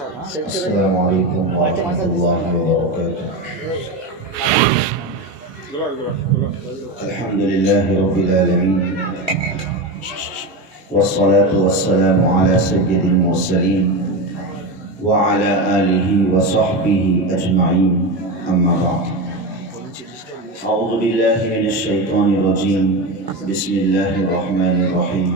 السلام علیکم ورحمۃ اللہ وبرکاتہ۔ الحمد للہ رب العالمین والصلاة والسلام على سید المرسلین وعلى آلہ وصحبہ اجمعین، اما بعد۔ اعوذ باللہ من الشیطان الرجیم، بسم اللہ الرحمن الرحیم۔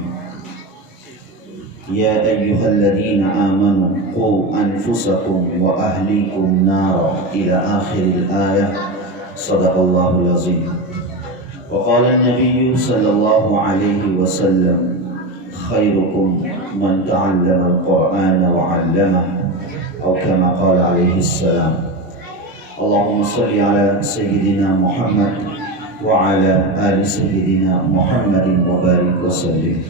یا ایہا الذین آمنوا قوا انفسکم واہلیکم نارا الی آخر الآیہ، صدق اللہ العظیم۔ وقال النبی صلی اللہ علیہ وسلم خیرکم من تعلم القرآن وعلمہ، او کما قال علیہ السلام۔ اللہم صلی علی سیدنا محمد وعلی آل سیدنا محمد وبارک وسلم۔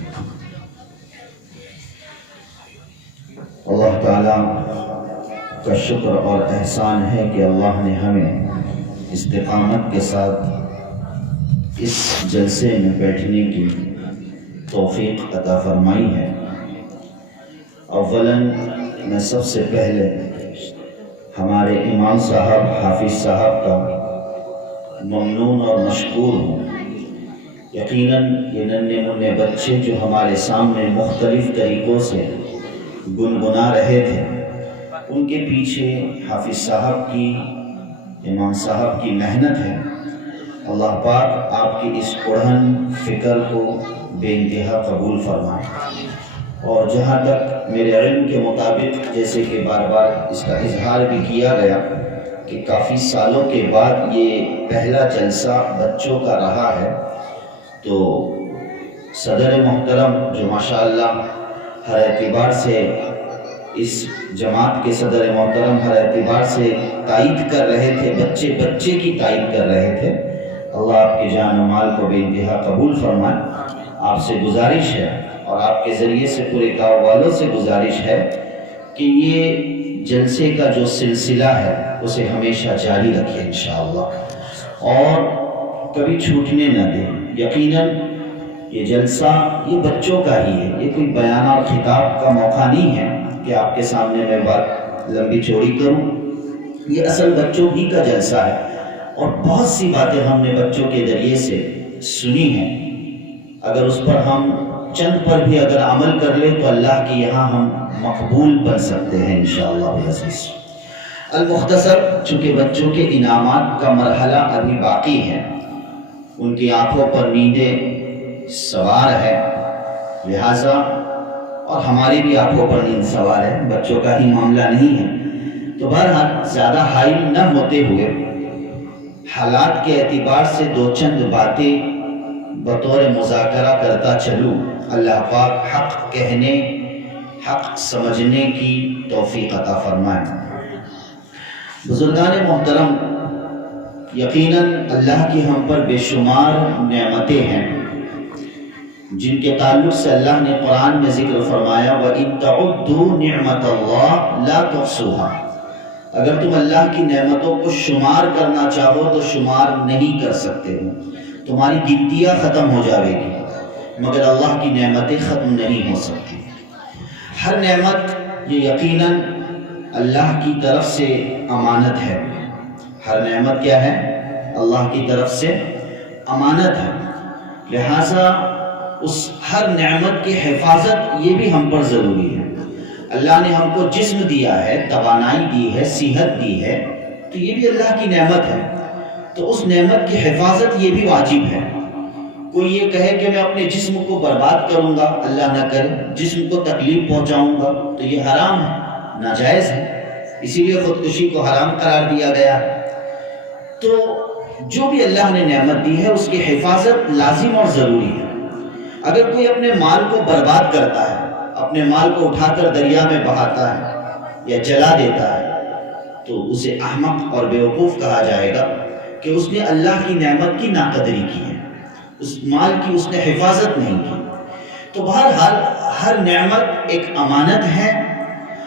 اللہ تعالیٰ کا شکر اور احسان ہے کہ اللہ نے ہمیں استقامت کے ساتھ اس جلسے میں بیٹھنے کی توفیق عطا فرمائی ہے۔ اولاً میں سب سے پہلے ہمارے امام صاحب حافظ صاحب کا ممنون اور مشکور ہوں۔ یقیناً یہ ننھے منھے بچے جو ہمارے سامنے مختلف طریقوں سے گنگنا رہے تھے، ان کے پیچھے حافظ صاحب کی، امام صاحب کی محنت ہے۔ اللہ پاک آپ کی اس اڑھن فکر کو بے انتہا قبول فرمائے، اور جہاں تک میرے علم کے مطابق، جیسے کہ بار بار اس کا اظہار بھی کیا گیا کہ کافی سالوں کے بعد یہ پہلا جلسہ بچوں کا رہا ہے، تو صدر محترم جو ماشاءاللہ ہر اعتبار سے اس جماعت کے صدر محترم ہر اعتبار سے تائید کر رہے تھے، بچے بچے کی تائید کر رہے تھے، اللہ آپ کے جان و مال کو بے انتہا قبول فرمائے۔ آپ سے گزارش ہے اور آپ کے ذریعے سے پورے گاؤں والوں سے گزارش ہے کہ یہ جلسے کا جو سلسلہ ہے اسے ہمیشہ جاری رکھیں انشاءاللہ، اور کبھی چھوٹنے نہ دیں۔ یقیناً یہ جلسہ یہ بچوں کا ہی ہے، یہ کوئی بیان اور خطاب کا موقع نہیں ہے کہ آپ کے سامنے میں بات لمبی چوڑی کروں۔ یہ اصل بچوں ہی کا جلسہ ہے، اور بہت سی باتیں ہم نے بچوں کے ذریعے سے سنی ہیں۔ اگر اس پر ہم چند پر بھی اگر عمل کر لیں تو اللہ کے یہاں ہم مقبول بن سکتے ہیں انشاءاللہ العزیز۔ المختصر، چونکہ بچوں کے انعامات کا مرحلہ ابھی باقی ہے، ان کی آنکھوں پر نیندیں سوار ہے، لہٰذا اور ہماری بھی آنکھوں پر نیند سوار ہے، بچوں کا ہی معاملہ نہیں ہے، تو بہرحال زیادہ حائل نہ ہوتے ہوئے حالات کے اعتبار سے دو چند باتیں بطور مذاکرہ کرتا چلوں۔ اللہ پاک حق کہنے، حق سمجھنے کی توفیق عطا فرمائے۔ بزرگان محترم، یقیناً اللہ کی ہم پر بے شمار نعمتیں ہیں جن کے تعلق سے اللہ نے قرآن میں ذکر فرمایا وَإِن تَعُدُّوا نِعْمَةَ اللَّهِ لَا تُحْصُوهَا۔ اگر تم اللہ کی نعمتوں کو شمار کرنا چاہو تو شمار نہیں کر سکتے ہو، تمہاری گنتیاں ختم ہو جاوے گی، مگر اللہ کی نعمتیں ختم نہیں ہو سکتی۔ ہر نعمت یہ یقیناً اللہ کی طرف سے امانت ہے، ہر نعمت کیا ہے؟ اللہ کی طرف سے امانت ہے، لہٰذا اس ہر نعمت کی حفاظت یہ بھی ہم پر ضروری ہے۔ اللہ نے ہم کو جسم دیا ہے، توانائی دی ہے، صحت دی ہے، تو یہ بھی اللہ کی نعمت ہے، تو اس نعمت کی حفاظت یہ بھی واجب ہے۔ کوئی یہ کہے کہ میں اپنے جسم کو برباد کروں گا، اللہ نہ کرے، جسم کو تکلیف پہنچاؤں گا، تو یہ حرام ہے، ناجائز ہے، اسی لیے خودکشی کو حرام قرار دیا گیا ہے۔ تو جو بھی اللہ نے نعمت دی ہے اس کی حفاظت لازم اور ضروری ہے۔ اگر کوئی اپنے مال کو برباد کرتا ہے، اپنے مال کو اٹھا کر دریا میں بہاتا ہے یا جلا دیتا ہے، تو اسے احمق اور بیوقوف کہا جائے گا کہ اس نے اللہ کی نعمت کی ناقدری کی ہے، اس مال کی اس نے حفاظت نہیں کی۔ تو بہرحال ہر نعمت ایک امانت ہے،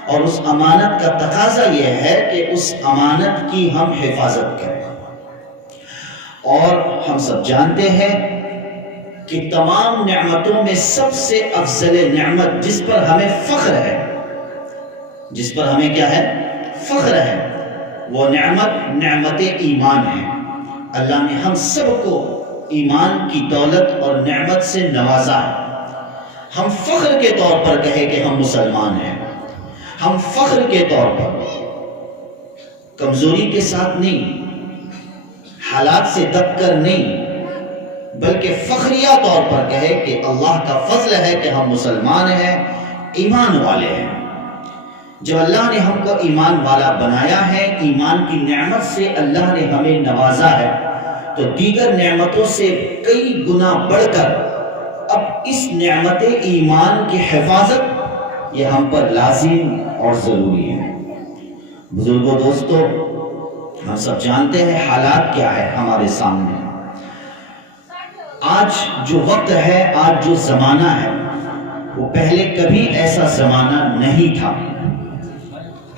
اور اس امانت کا تقاضا یہ ہے کہ اس امانت کی ہم حفاظت کریں۔ اور ہم سب جانتے ہیں کہ تمام نعمتوں میں سب سے افضل نعمت جس پر ہمیں فخر ہے جس پر ہمیں کیا ہے؟ فخر ہے، وہ نعمت ایمان ہے۔ اللہ نے ہم سب کو ایمان کی دولت اور نعمت سے نوازا ہے۔ ہم فخر کے طور پر کہے کہ ہم مسلمان ہیں، ہم فخر کے طور پر، کمزوری کے ساتھ نہیں، حالات سے دب کر نہیں، بلکہ فخریہ طور پر کہے کہ اللہ کا فضل ہے کہ ہم مسلمان ہیں، ایمان والے ہیں۔ جب اللہ نے ہم کو ایمان والا بنایا ہے، ایمان کی نعمت سے اللہ نے ہمیں نوازا ہے، تو دیگر نعمتوں سے کئی گنا بڑھ کر اب اس نعمت ایمان کی حفاظت یہ ہم پر لازم اور ضروری ہے۔ بزرگوں، دوستو، ہم سب جانتے ہیں حالات کیا ہے ہمارے سامنے۔ آج جو وقت ہے، آج جو زمانہ ہے، وہ پہلے کبھی ایسا زمانہ نہیں تھا۔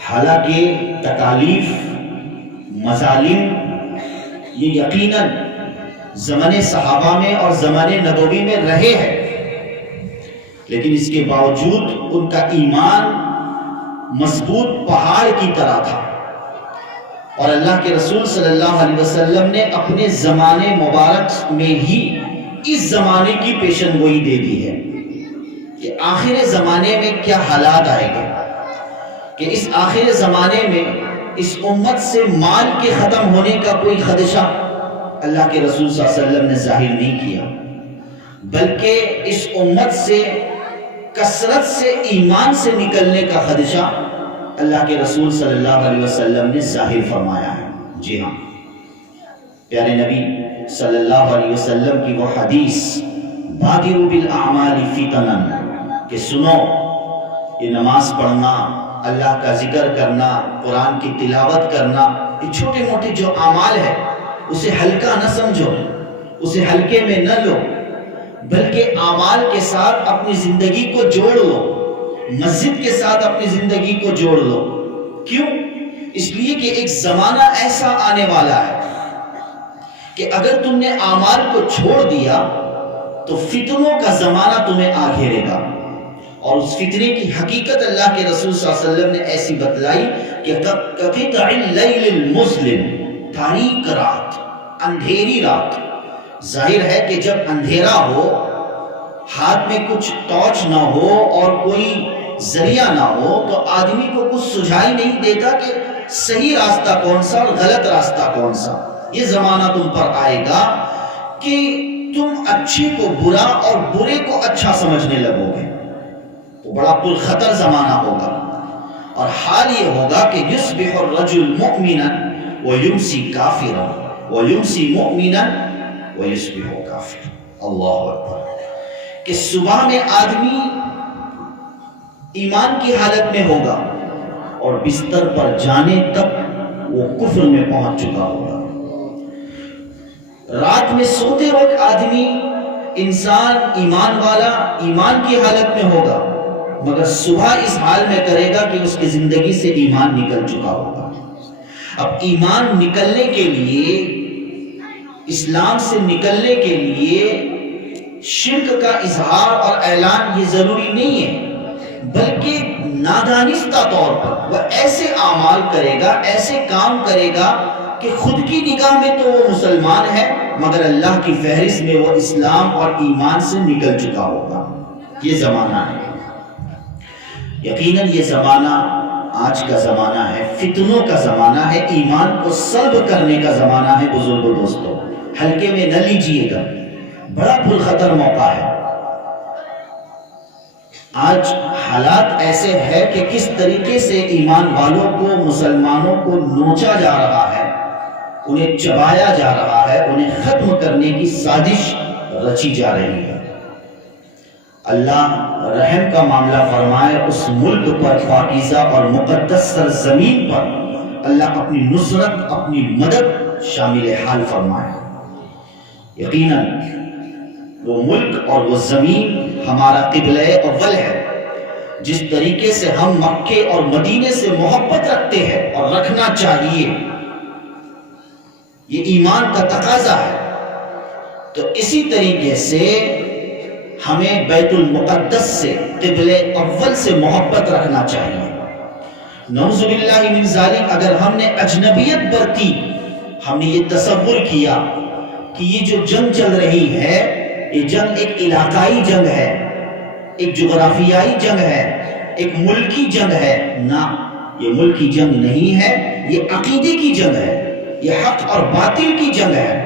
حالانکہ تکالیف، مظالم یہ یقیناً زمانے صحابہ میں اور زمانے نبوی میں رہے ہیں، لیکن اس کے باوجود ان کا ایمان مضبوط پہاڑ کی طرح تھا، اور اللہ کے رسول صلی اللہ علیہ وسلم نے اپنے زمانے مبارک میں ہی اس زمانے کی پیشن گوئی دے دی ہے کہ آخر زمانے میں کیا حالات آئے گے، کہ اس آخر زمانے میں اس امت سے مال کے ختم ہونے کا کوئی خدشہ اللہ کے رسول صلی اللہ علیہ وسلم نے ظاہر نہیں کیا، بلکہ اس امت سے کثرت سے ایمان سے نکلنے کا خدشہ اللہ کے رسول صلی اللہ علیہ وسلم نے ظاہر فرمایا ہے۔ جی ہاں، پیارے نبی صلی اللہ علیہ وسلم کی وہ حدیث بادروا بالاعمال فتنا، کہ سنو، یہ نماز پڑھنا، اللہ کا ذکر کرنا، قرآن کی تلاوت کرنا، یہ چھوٹے موٹے جو اعمال ہے اسے ہلکا نہ سمجھو، اسے ہلکے میں نہ لو، بلکہ اعمال کے ساتھ اپنی زندگی کو جوڑ لو، مسجد کے ساتھ اپنی زندگی کو جوڑ لو۔ کیوں؟ اس لیے کہ ایک زمانہ ایسا آنے والا ہے کہ اگر تم نے اعمال کو چھوڑ دیا تو فتنوں کا زمانہ تمہیں آ گھیرے گا، اور اس فتنے کی حقیقت اللہ کے رسول صلی اللہ علیہ وسلم نے ایسی بتلائی کہ قطع اللیل المظلم، تاریک رات، اندھیری رات۔ ظاہر ہے کہ جب اندھیرا ہو، ہاتھ میں کچھ ٹارچ نہ ہو اور کوئی ذریعہ نہ ہو، تو آدمی کو کچھ سجھائی نہیں دیتا کہ صحیح راستہ کون سا اور غلط راستہ کون سا۔ یہ زمانہ تم پر آئے گا کہ تم اچھے کو برا اور برے کو اچھا سمجھنے لگو گے، تو بڑا پرخطر زمانہ ہوگا، اور حال یہ ہوگا کہ یصبح الرجل مؤمنا ویمسی کافرا ویمسی مؤمنا ویصبح کافرا۔ اللہ اکبر، کہ صبح میں آدمی ایمان کی حالت میں ہوگا اور بستر پر جانے تک وہ کفر میں پہنچ چکا ہوگا۔ رات میں سوتے وقت آدمی، انسان ایمان والا ایمان کی حالت میں ہوگا، مگر صبح اس حال میں کرے گا کہ اس کی زندگی سے ایمان نکل چکا ہوگا۔ اب ایمان نکلنے کے لیے، اسلام سے نکلنے کے لیے شرک کا اظہار اور اعلان یہ ضروری نہیں ہے، بلکہ نادانستہ طور پر وہ ایسے اعمال کرے گا، ایسے کام کرے گا کہ خود کی نگاہ میں تو وہ مسلمان ہے، مگر اللہ کی فہرست میں وہ اسلام اور ایمان سے نکل چکا ہوگا۔ یہ زمانہ ہے، یقیناً یہ زمانہ آج کا زمانہ ہے، فتنوں کا زمانہ ہے، ایمان کو سلب کرنے کا زمانہ ہے۔ بزرگوں، دوستوں، ہلکے میں نہ لیجئے گا، بڑا پرخطر موقع ہے۔ آج حالات ایسے ہیں کہ کس طریقے سے ایمان والوں کو، مسلمانوں کو نوچا جا رہا ہے، انہیں چبایا جا رہا ہے، انہیں ختم کرنے کی سازش رچی جا رہی ہے۔ اللہ رحم کا معاملہ فرمائے اس ملک پر، پاکیزہ اور مقدس سرزمین پر اللہ اپنی نصرت، اپنی مدد شامل حال فرمائے۔ یقیناً وہ ملک اور وہ زمین ہمارا قبلہ اول ہے۔ جس طریقے سے ہم مکے اور مدینے سے محبت رکھتے ہیں اور رکھنا چاہیے، یہ ایمان کا تقاضا ہے، تو اسی طریقے سے ہمیں بیت المقدس سے، قبلہ اول سے محبت رکھنا چاہیے۔ نعوذ باللہ من ذالک، اگر ہم نے اجنبیت برتی، ہم نے یہ تصور کیا کہ یہ جو جنگ چل رہی ہے یہ جنگ ایک علاقائی جنگ ہے، ایک جغرافیائی جنگ ہے، ایک ملکی جنگ ہے، نہ، یہ ملکی جنگ نہیں ہے، یہ عقیدے کی جنگ ہے، یہ حق اور باطل کی جنگ ہے۔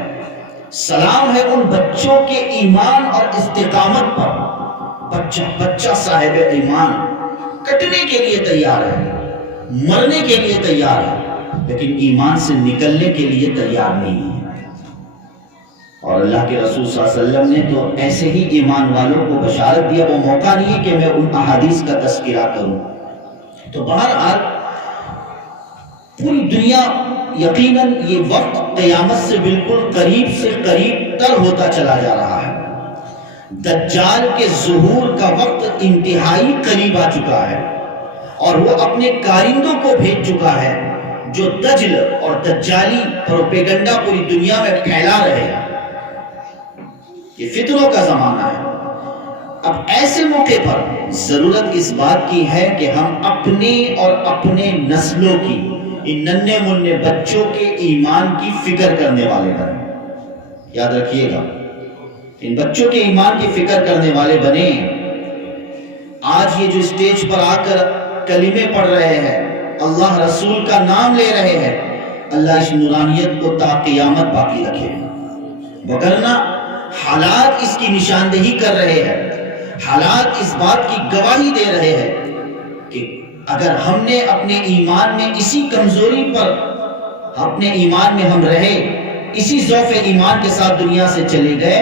سلام ہے ان بچوں کے ایمان اور استقامت پر۔ بچہ صاحب ایمان کٹنے کے لیے تیار ہے، مرنے کے لیے تیار ہے، لیکن ایمان سے نکلنے کے لیے تیار نہیں ہے۔ اور اللہ کے رسول صلی اللہ علیہ وسلم نے تو ایسے ہی ایمان والوں کو بشارت دیا، وہ موقع نہیں ہے کہ میں ان احادیث کا تذکرہ کروں۔ تو بہرحال پوری دنیا یقیناً یہ وقت قیامت سے بالکل قریب سے قریب تر ہوتا چلا جا رہا ہے۔ دجال کے ظہور کا وقت انتہائی قریب آ چکا ہے، اور وہ اپنے کارندوں کو بھیج چکا ہے جو دجل اور دجالی پروپیگنڈا پوری دنیا میں پھیلا رہے ہیں۔ یہ فتنوں کا زمانہ ہے۔ اب ایسے موقع پر ضرورت اس بات کی ہے کہ ہم اپنے اور اپنے نسلوں کی، ان ننھے منھے بچوں کے ایمان کی فکر کرنے والے بنیں۔ یاد رکھیے گا، ان بچوں کے ایمان کی فکر کرنے والے بنیں۔ آج یہ جو اسٹیج پر آ کر کلمے پڑھ رہے ہیں، اللہ رسول کا نام لے رہے ہیں، اللہ اس نورانیت کو تا قیامت باقی رکھے، وگرنہ حالات اس کی نشاندہی کر رہے ہیں، حالات اس بات کی گواہی دے رہے ہیں کہ اگر ہم نے اپنے ایمان میں اسی کمزوری پر، اپنے ایمان میں ہم رہے، اسی ضعف ایمان کے ساتھ دنیا سے چلے گئے،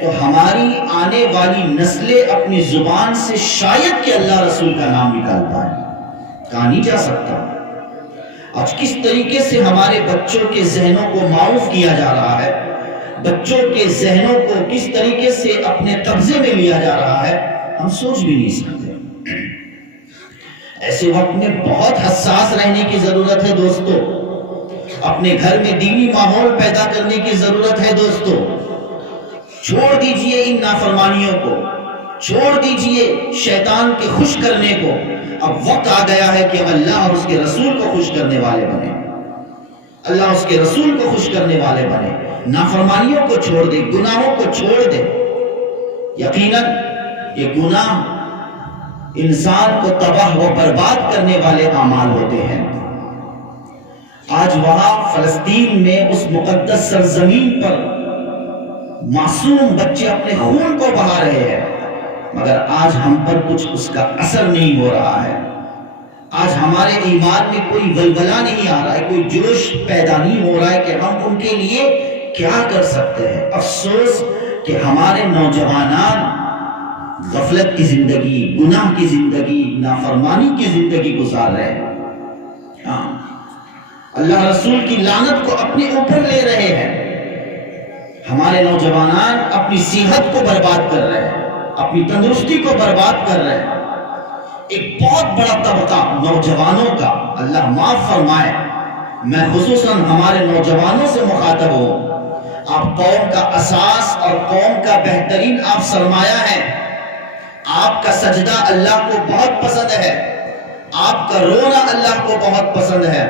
تو ہماری آنے والی نسلیں اپنی زبان سے شاید کہ اللہ رسول کا نام نکال پائیں۔ کہا نہیں جا سکتا۔ آج کس طریقے سے ہمارے بچوں کے ذہنوں کو معاف کیا جا رہا ہے، بچوں کے ذہنوں کو کس طریقے سے اپنے قبضے میں لیا جا رہا ہے، ہم سوچ بھی نہیں سکتے۔ ایسے وقت میں بہت حساس رہنے کی ضرورت ہے دوستو، اپنے گھر میں دینی ماحول پیدا کرنے کی ضرورت ہے دوستو۔ چھوڑ دیجئے ان نافرمانیوں کو، چھوڑ دیجئے شیطان کے خوش کرنے کو۔ اب وقت آ گیا ہے کہ اللہ اور اس کے رسول کو خوش کرنے والے بنے، اللہ اس کے رسول کو خوش کرنے والے بنے، نافرمانیوں کو چھوڑ دے، گناہوں کو چھوڑ دے۔ یقیناً یہ گناہ انسان کو تباہ و برباد کرنے والے اعمال ہوتے ہیں۔ آج وہاں فلسطین میں اس مقدس سرزمین پر معصوم بچے اپنے خون کو بہا رہے ہیں، مگر آج ہم پر کچھ اس کا اثر نہیں ہو رہا ہے۔ آج ہمارے ایمان میں کوئی ولولہ نہیں آ رہا ہے، کوئی جوش پیدا نہیں ہو رہا ہے کہ ہم ان کے لیے کیا کر سکتے ہیں۔ افسوس کہ ہمارے نوجوانان غفلت کی زندگی، گناہ کی زندگی، نافرمانی کی زندگی گزار رہے ہیں۔ ہاں، اللہ رسول کی لعنت کو اپنے اوپر لے رہے ہیں۔ ہمارے نوجوانان اپنی صحت کو برباد کر رہے ہیں، اپنی تندرستی کو برباد کر رہے ہیں۔ ایک بہت بڑا طبقہ نوجوانوں کا، اللہ معاف فرمائے، میں خصوصاً ہمارے نوجوانوں سے مخاطب ہوں۔ آپ قوم کا اساس اور قوم کا بہترین آپ سرمایہ ہیں۔ آپ کا سجدہ اللہ کو بہت پسند ہے، آپ کا رونا اللہ کو بہت پسند ہے۔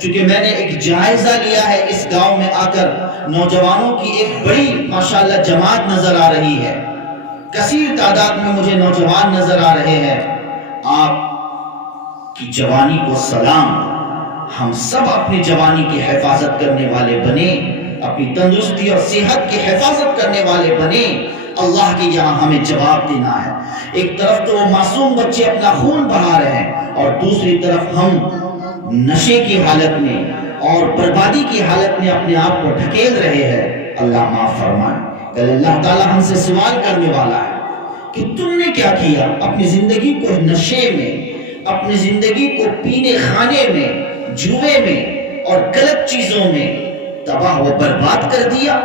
چونکہ میں نے ایک جائزہ لیا ہے اس گاؤں میں آ کر، نوجوانوں کی ایک بڑی ماشاءاللہ جماعت نظر آ رہی ہے، کثیر تعداد میں مجھے نوجوان نظر آ رہے ہیں۔ آپ کی جوانی کو سلام۔ ہم سب اپنی جوانی کی حفاظت کرنے والے بنے، اپنی تندرستی اور صحت کی حفاظت کرنے والے بنے۔ اللہ کے یہاں ہمیں جواب دینا ہے۔ ایک طرف تو وہ معصوم بچے اپنا خون بہا رہے ہیں، اور دوسری طرف ہم نشے کی حالت میں اور بربادی کی حالت میں اپنے آپ کو ڈھکیل رہے ہیں۔ اللہ معاف فرمائے۔ کل اللہ تعالیٰ ہم سے سوال کرنے والا ہے کہ تم نے کیا کیا؟ اپنی زندگی کو نشے میں، اپنی زندگی کو پینے کھانے میں، جوئے میں اور غلط چیزوں میں تباہ و برباد کر دیا۔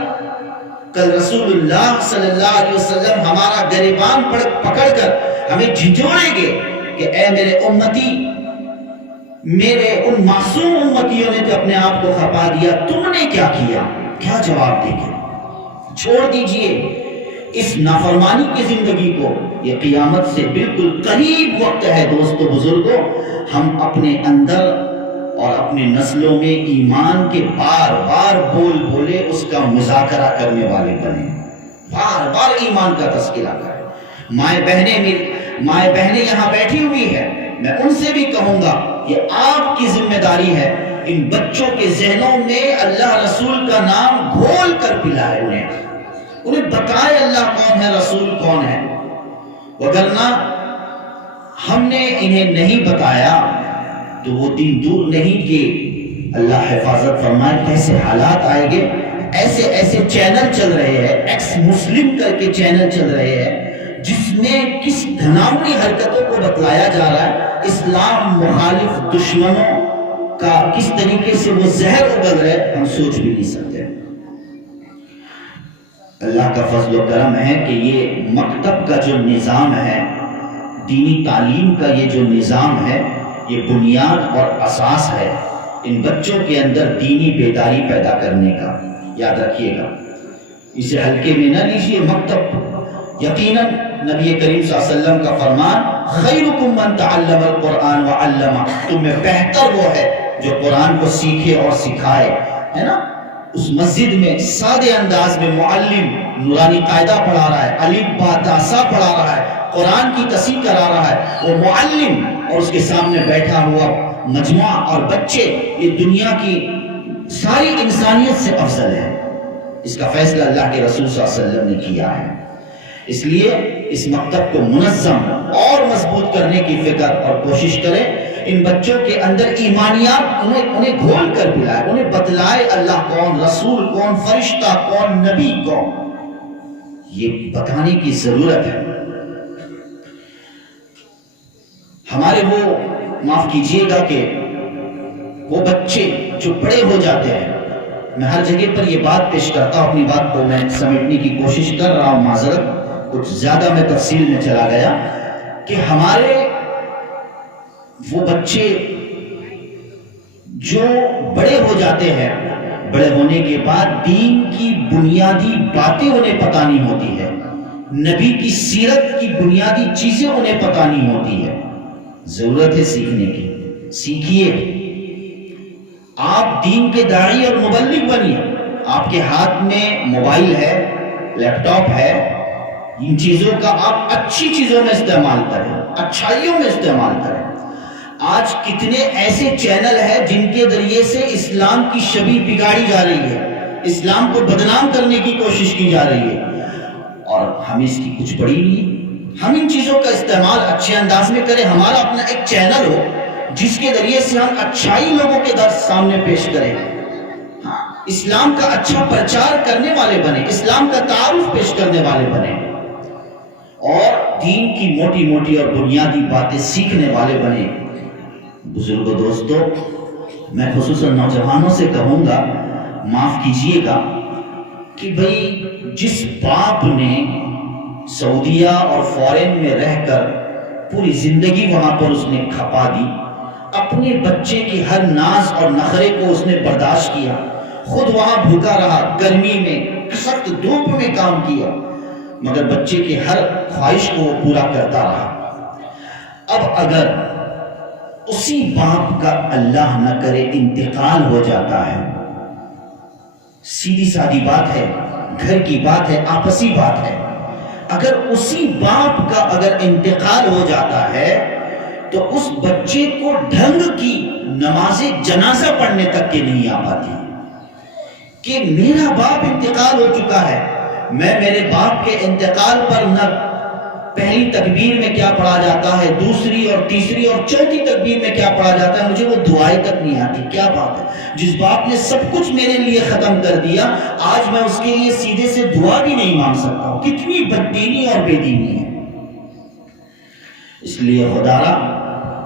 کل رسول اللہ صلی اللہ علیہ وسلم ہمارا گریبان پکڑ کر ہمیں جھنجھوڑیں گے کہ اے میرے امتی، میرے ان معصوم امتیوں نے تو اپنے آپ کو کھپا دیا، تم نے کیا کیا؟ کیا جواب دیں گے؟ چھوڑ دیجئے اس نافرمانی کی زندگی کو، یہ قیامت سے بالکل قریب وقت ہے دوستو بزرگوں، ہم اپنے اندر اور اپنے نسلوں میں ایمان کے بار بار بول بولے اس کا مذاکرہ کرنے والے بنے، بار بار ایمان کا تذکرہ کریں۔ مائیں بہنیں یہاں بیٹھی ہوئی ہیں، میں ان سے بھی کہوں گا یہ آپ کی ذمہ داری ہے، ان بچوں کے ذہنوں میں اللہ رسول کا نام گھول کر پلائے، انہیں بتائے اللہ کون ہے، رسول کون ہے۔ وگرنہ ہم نے انہیں نہیں بتایا تو وہ دن دور نہیں کہ اللہ حفاظت فرمائے کیسے حالات آئیں گے۔ ایسے چینل چل رہے ہیں، ایکس مسلم کر کے چینل چل رہے ہیں، جس میں کس گھناؤنی حرکتوں کو بتلایا جا رہا ہے، اسلام مخالف دشمنوں کا کس طریقے سے وہ زہر اگل رہے، ہم سوچ بھی نہیں سکتے۔ اللہ کا فضل و کرم ہے کہ یہ مکتب کا جو نظام ہے، دینی تعلیم کا یہ جو نظام ہے، یہ بنیاد اور اساس ہے ان بچوں کے اندر دینی بیداری پیدا کرنے کا۔ یاد رکھیے گا، اسے ہلکے میں نہ لیجیے۔ مکتب یقیناً نبی کریم صلی اللہ علیہ وسلم کا فرمان، خیرکم من تعلم القرآن وعلمہ، تم میں بہتر وہ ہے جو قرآن کو سیکھے اور سکھائے، ہے نا۔ اس مسجد میں سادے انداز میں معلم نورانی قاعدہ پڑھا رہا ہے، الف با تا سا پڑھا رہا ہے، قرآن کی تصحیح کرا رہا ہے وہ معلم، اور اس کے سامنے بیٹھا ہوا مجموعہ اور بچے، یہ دنیا کی ساری انسانیت سے افضل ہے۔ اس کا فیصلہ اللہ کے رسول صلی اللہ علیہ وسلم نے کیا ہے۔ اس لیے اس مکتب کو منظم اور مضبوط کرنے کی فکر اور کوشش کریں۔ ان بچوں کے اندر ایمانیات انہیں گھول کر پلائے، انہیں بتلائے اللہ کون، رسول کون، فرشتہ کون، نبی کون، یہ بتانے کی ضرورت ہے۔ ہمارے وہ معاف کیجئے گا کہ وہ بچے جو بڑے ہو جاتے ہیں، میں ہر جگہ پر یہ بات پیش کرتا ہوں، اپنی بات کو میں سمیٹنے کی کوشش کر رہا ہوں، معذرت کچھ زیادہ میں تفصیل میں چلا گیا، کہ ہمارے وہ بچے جو بڑے ہو جاتے ہیں، بڑے ہونے کے بعد دین کی بنیادی باتیں انہیں پتہ نہیں ہوتی ہے، نبی کی سیرت کی بنیادی چیزیں انہیں پتہ نہیں ہوتی ہے۔ ضرورت ہے سیکھنے کی، سیکھیے۔ آپ دین کے داعی اور مبلغ بنیے۔ آپ کے ہاتھ میں موبائل ہے، لیپ ٹاپ ہے، ان چیزوں کا آپ اچھی چیزوں میں استعمال کریں، اچھائیوں میں استعمال کریں۔ آج کتنے ایسے چینل ہیں جن کے ذریعے سے اسلام کی شبیہ بگاڑی جا رہی ہے، اسلام کو بدنام کرنے کی کوشش کی جا رہی ہے، اور ہمیں اس کی کچھ پڑی نہیں۔ ہم ان چیزوں کا استعمال اچھے انداز میں کریں، ہمارا اپنا ایک چینل ہو جس کے ذریعے سے ہم اچھائی لوگوں کے در سامنے پیش کریں، اسلام کا اچھا پرچار کرنے والے بنے، اسلام کا تعارف پیش کرنے والے بنے، اور دین کی موٹی موٹی اور بنیادی باتیں سیکھنے والے بنے۔ بزرگوں، دوستو، میں خصوصاً نوجوانوں سے کہوں گا، معاف کیجئے گا کہ بھئی جس باپ نے سعودیہ اور فورن میں رہ کر پوری زندگی وہاں پر اس نے کھپا دی، اپنے بچے کی ہر ناز اور نخرے کو اس نے برداشت کیا، خود وہاں بھوکا رہا، گرمی میں سخت دھوپ میں کام کیا، مگر بچے کی ہر خواہش کو وہ پورا کرتا رہا۔ اب اگر اسی باپ کا اللہ نہ کرے انتقال ہو جاتا ہے، سیدھی سادی بات ہے، گھر کی بات ہے، آپسی بات ہے، اگر اسی باپ کا اگر انتقال ہو جاتا ہے تو اس بچے کو ڈھنگ کی نماز جنازہ پڑھنے تک کے نہیں آ پاتی کہ میرا باپ انتقال ہو چکا ہے، میں میرے باپ کے انتقال پر نہ پہلی تکبیر میں کیا پڑھا جاتا ہے، دوسری اور تیسری اور چوتھی تکبیر میں کیا پڑھا جاتا ہے، مجھے وہ دعائیں تک نہیں آتی۔ کیا بات ہے، جس باپ نے سب کچھ میرے لیے ختم کر دیا، آج میں اس کے لیے سیدھے سے دعا بھی نہیں مانگ سکتا ہوں، کتنی بددینی اور بے دینی ہے۔ اس لیے خدارا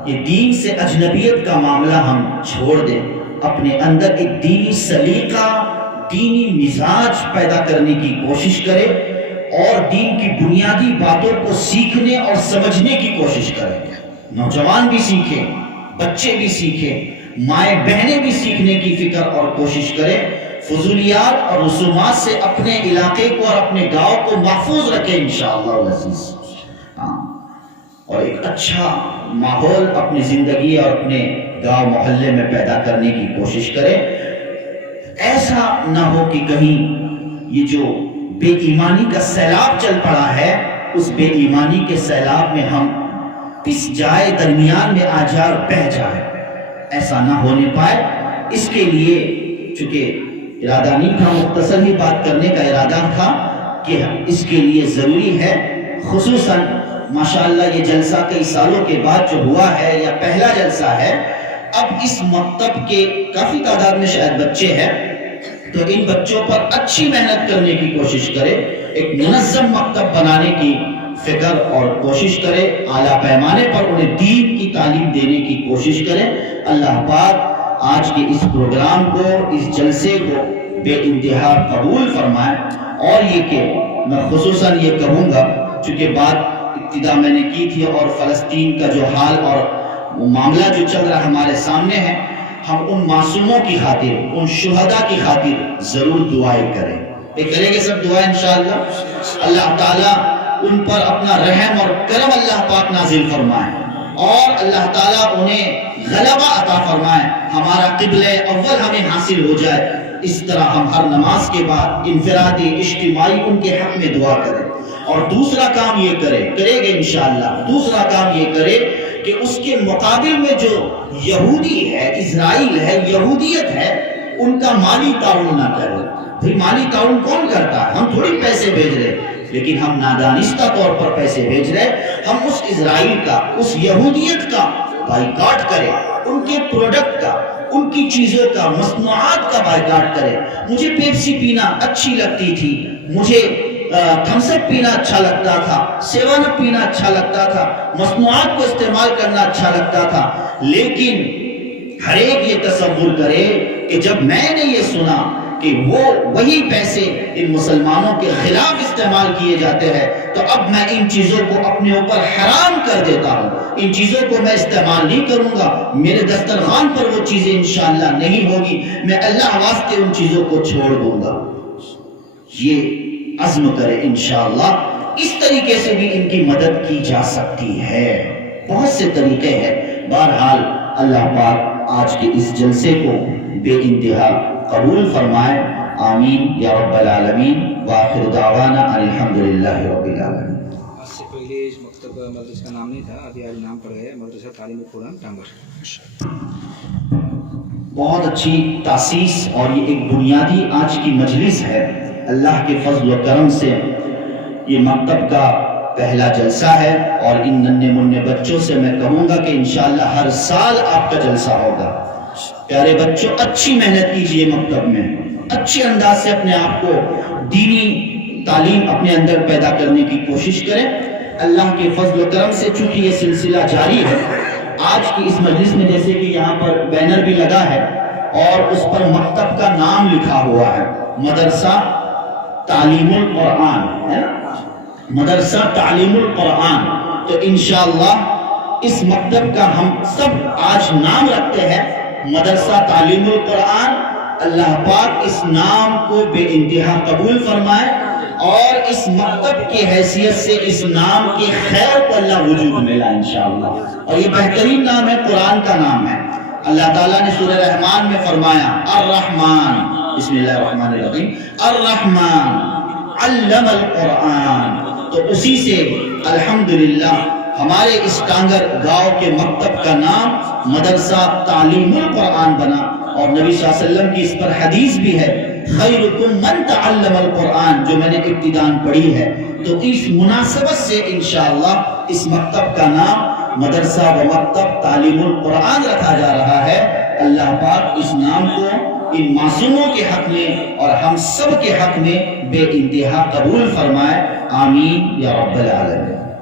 یہ دین سے اجنبیت کا معاملہ ہم چھوڑ دیں، اپنے اندر ایک دینی سلیقہ، دینی مزاج پیدا کرنے کی کوشش کریں، اور دین کی بنیادی باتوں کو سیکھنے اور سمجھنے کی کوشش کریں۔ نوجوان بھی سیکھیں، بچے بھی سیکھیں، مائیں بہنیں بھی سیکھنے کی فکر اور کوشش کریں۔ فضولیات اور رسومات سے اپنے علاقے کو اور اپنے گاؤں کو محفوظ رکھے انشاءاللہ العزیز، اور ایک اچھا ماحول اپنی زندگی اور اپنے گاؤں محلے میں پیدا کرنے کی کوشش کرے۔ ایسا نہ ہو کہ کہیں یہ جو بے ایمانی کا سیلاب چل پڑا ہے، اس بے ایمانی کے سیلاب میں ہم پس جائے، درمیان میں آ جائے اور بہہ جائے، ایسا نہ ہونے پائے۔ اس کے لیے چونکہ ارادہ نہیں تھا، مختصر ہی بات کرنے کا ارادہ تھا کہ اس کے لیے ضروری ہے، خصوصاً ماشاءاللہ یہ جلسہ کئی سالوں کے بعد جو ہوا ہے یا پہلا جلسہ ہے، اب اس مکتب کے کافی تعداد میں شاید بچے ہیں، تو ان بچوں پر اچھی محنت کرنے کی کوشش کرے، ایک منظم مکتب بنانے کی فکر اور کوشش کرے، اعلیٰ پیمانے پر انہیں دین کی تعلیم دینے کی کوشش کرے۔ اللہ پاک آج کے اس پروگرام کو، اس جلسے کو بے انتہا قبول فرمائے، اور یہ کہ میں خصوصاً یہ کہوں گا، چونکہ بات ابتدا میں نے کی تھی، اور فلسطین کا جو حال اور معاملہ جو چل رہا ہمارے سامنے ہے، ہم ان معصوموں کی خاطر، ان شہداء کی خاطر ضرور دعائیں کریں۔ کریں گے سب دعائیں انشاءاللہ؟ اللہ تعالیٰ ان پر اپنا رحم اور کرم اللہ پاک نازل فرمائے، اور اللہ تعالیٰ انہیں غلبہ عطا فرمائے، ہمارا قبلہ اول ہمیں حاصل ہو جائے۔ اس طرح ہم ہر نماز کے بعد انفرادی اجتماعی ان کے حق میں دعا کریں۔ اور دوسرا کام یہ کرے گے انشاءاللہ، دوسرا کام یہ کرے کہ اس کے مقابل میں جو یہودی ہے، اسرائیل ہے، یہودیت ہے، ان کا مالی تعاون نہ کرے۔ بھئی مالی تعاون کون کرتا ہے؟ ہم تھوڑی پیسے بھیج رہے، لیکن ہم نادانستہ طور پر پیسے بھیج رہے۔ ہم اس اسرائیل کا، اس یہودیت کا بائیکاٹ کریں، ان کے پروڈکٹ کا، ان کی چیزوں کا، مصنوعات کا بائیکاٹ کریں۔ مجھے پیپسی پینا اچھی لگتی تھی، مجھے تھمس اپ پینا اچھا لگتا تھا، سیون اپ پینا اچھا لگتا تھا، مصنوعات کو استعمال کرنا اچھا لگتا تھا، لیکن ہر ایک یہ تصور کرے کہ جب میں نے یہ سنا کہ وہی پیسے ان مسلمانوں کے خلاف استعمال کیے جاتے ہیں، تو اب میں ان چیزوں کو اپنے اوپر حرام کر دیتا ہوں، ان چیزوں کو میں استعمال نہیں کروں گا، میرے دسترخوان پر وہ چیزیں انشاءاللہ نہیں ہوگی، میں اللہ واسطے ان چیزوں کو چھوڑ دوں گا۔ یہ عزم کرے انشاءاللہ۔ اس طریقے سے بھی ان کی مدد کی جا سکتی ہے، بہت سے طریقے ہیں۔ بہرحال اللہ پاک آج کے اس جلسے کو بے انتہا قبول فرمائے، آمین یا رب العالمین، وآخر دعوانا الحمدللہ رب العالمین۔ آج سے پہلے اس مکتب مدرسے کا نام نہیں تھا، ابھی آج نام پڑ گیا، مدرسہ تعلیم قرآن ٹانگر۔ بہت اچھی تاسیس، اور یہ ایک بنیادی آج کی مجلس ہے۔ اللہ کے فضل و کرم سے یہ مکتب کا پہلا جلسہ ہے، اور ان ننھے منھے بچوں سے میں کہوں گا کہ انشاءاللہ ہر سال آپ کا جلسہ ہوگا۔ پیارے بچوں، اچھی محنت کیجئے مکتب میں، اچھے انداز سے اپنے آپ کو دینی تعلیم اپنے اندر پیدا کرنے کی کوشش کریں۔ اللہ کے فضل و کرم سے چونکہ یہ سلسلہ جاری ہے، آج کی اس مجلس میں جیسے کہ یہاں پر بینر بھی لگا ہے اور اس پر مکتب کا نام لکھا ہوا ہے، مدرسہ تعلیم القرآن ہے نا، مدرسہ تعلیم القرآن۔ تو انشاءاللہ اس مکتب کا ہم سب آج نام رکھتے ہیں، مدرسہ تعلیم القرآن۔ اللہ پاک اس نام کو بے انتہا قبول فرمائے، اور اس مکتب کی حیثیت سے اس نام کے خیر کو اللہ وجود ملا انشاءاللہ۔ اور یہ بہترین نام ہے، قرآن کا نام ہے۔ اللہ تعالیٰ نے سورہ رحمان میں فرمایا الرحمن، بسم اللہ الرحمن الرحیم، الرحمن علم القرآن۔ تو اسی سے الحمدللہ ہمارے اس ٹانگر گاؤں کے مکتب کا نام مدرسہ تعلیم القرآن بنا، اور نبی صلی اللہ علیہ وسلم کی اس پر حدیث بھی ہے، خیرکم من تعلم القرآن، جو میں نے ابتداً پڑھی ہے۔ تو اس مناسبت سے انشاءاللہ اس مکتب کا نام مدرسہ و مکتب تعلیم القرآن رکھا جا رہا ہے۔ اللہ پاک اس نام کو ان معصوموں کے حق میں اور ہم سب کے حق میں بے انتہا قبول فرمائے، آمین یا رب العالمین۔